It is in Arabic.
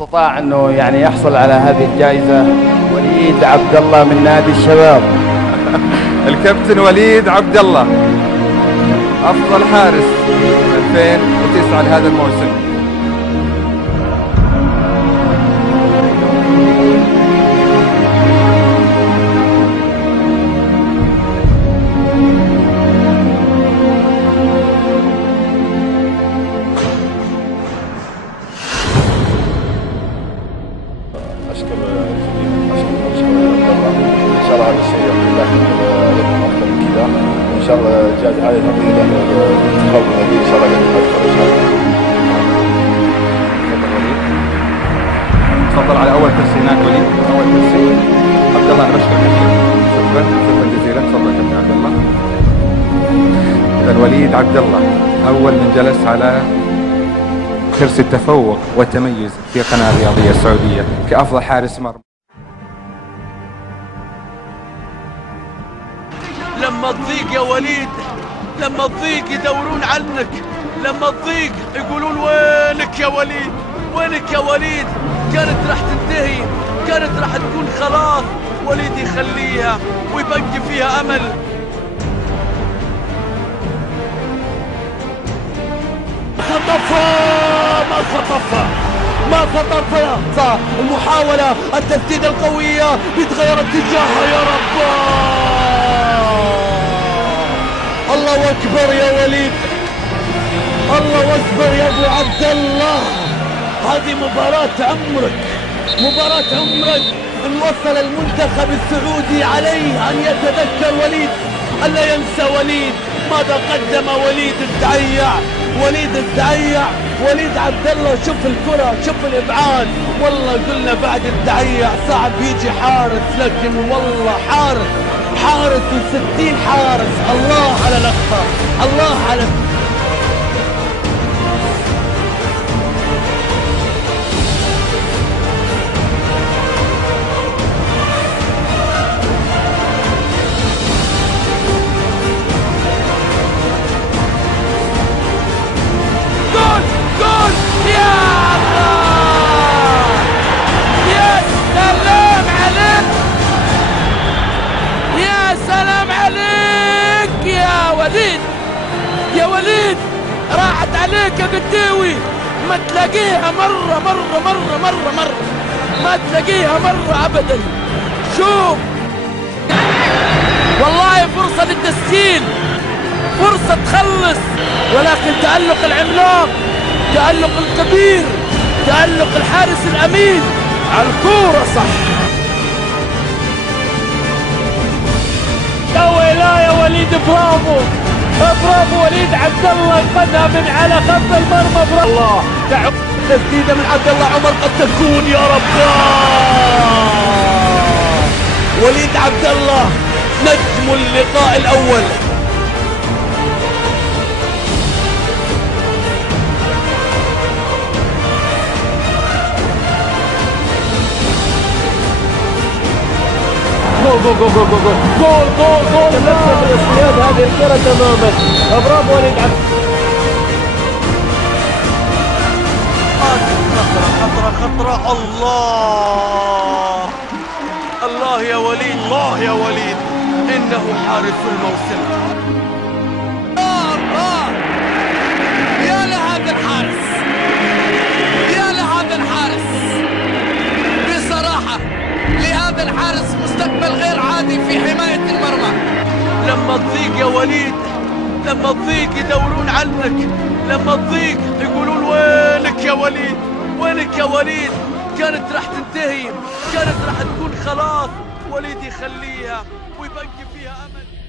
استطاع انه يعني يحصل على هذه الجائزة وليد عبد الله من نادي الشباب. الكابتن وليد عبد الله افضل حارس 2009 لهذا الموسم. اشكر ان شاء الله هذا الشيء يكون لكم افضل من كذا، وان شاء الله الجائزه هذه تعطينا الانتخاب النبي ان شاء الله يقدم اكثر ان شاء الله. تفضل على اول كرسي هناك وليد، اول كرسي. عبد الله انا بشكرك كثير، شكرا جزيلا. تفضل كابتن عبد الله. اذا وليد عبد الله اول من جلس على كرسي التفوق والتميز في قناة الرياضية السعودية كأفضل حارس مرمى. لما تضيق يا وليد، لما تضيق يدورون عنك، لما تضيق يقولون وينك يا وليد، وينك يا وليد. كانت راح تنتهي، كانت راح تكون خلاص، وليد يخليها ويبقي فيها أمل. ما خطفها المحاولة التسديدة القوية بيتغير اتجاهها. يا رب، الله أكبر يا وليد، الله أكبر يا أبو عبد الله. هذه مباراة عمرك، مباراة عمرك. إن وصل المنتخب السعودي عليه أن يتذكر وليد، ألا ينسى وليد ماذا قدم وليد الدعيع، وليد الدعيع، وليد عبد الله. شوف الكرة، شوف الإبعاد. والله قلنا بعد الدعيع صعب يجي حارس، لكن والله حارس و60 حارس. الله على الأخطاء، الله على يا وليد. راحت عليك يا قديوي، ما تلاقيها مرة ما تلاقيها مرة أبدا. شوف والله فرصة للتسجيل، فرصة تخلص، ولكن تألق العملاق، تألق الكبير، تألق الحارس الأمين على الكورة. صح يا وليد، برافو برافو. وليد عبد الله انقذها من على خط المرمى. برافو الله. تعب تسديده من عبد الله عمر قد تكون. يا رب، وليد عبد الله نجم اللقاء الاول. جول نفسه من اصطياد هذه الكرة تماما. برافو وليد عبد. خطرة. الله يا وليد، الله يا وليد، إنه حارس الموسم. يا لهذا الحارس، يا لهذا الحارس. بصراحة لهذا الحارس مستقبل غير عادي في حماية المرمى. لما تضيق يا وليد، لما تضيق يدورون عنك، لما تضيق يقولون وينك يا وليد، وينك يا وليد. كانت راح تنتهي، كانت راح تكون خلاص، وليد يخليها ويبقي فيها أمل.